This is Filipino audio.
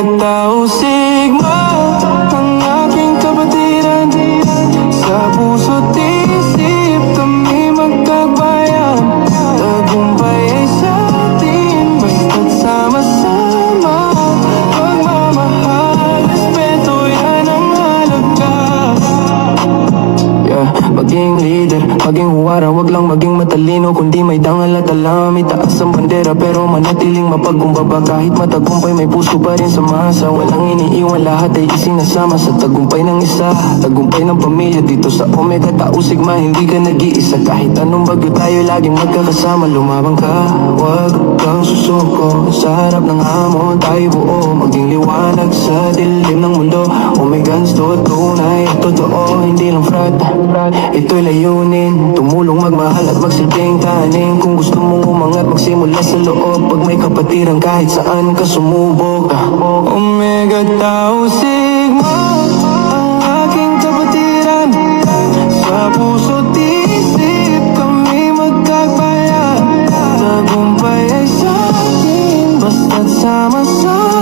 Tao Sigma, ang aking kapatiran. Sa puso't isip kami magkabayan. Tagumpay ay sa atin, basta't sama-sama. Pagmamahal, respeto, yan ang halaga. Maging leader, maging huwara, wag lang maging matalino, kundi may dangal at alam. Itaas ang bandera pero manatiling mapagkumbaba. Kahit matagumpay may puso pa rin sa masa. Walang iniiwan, lahat ay isinasama sa tagumpay ng isa. Tagumpay ng pamilya dito sa Omega Tau Sigma. Hindi ka nag-iisa, kahit anong bagyo tayo laging magkakasama. Lumabang ka, wag kang susuko. Sa harap ng hamon tayo buo, maging liwanag sa dilim ng mundo. Omegans to tunay, totoo, hindi lang fraud. Ito'y layunin, tumulong magmahal at magsilbing taning. Kung gusto mong umangat, magsimula sa loob. Pag may kapatiran kahit saan ka sumubok. Omega Tau Sigma, ang aking kapatiran. Sa puso't isip kami magkakaya. Tagumpay ay sa atin, basta't sama-sama.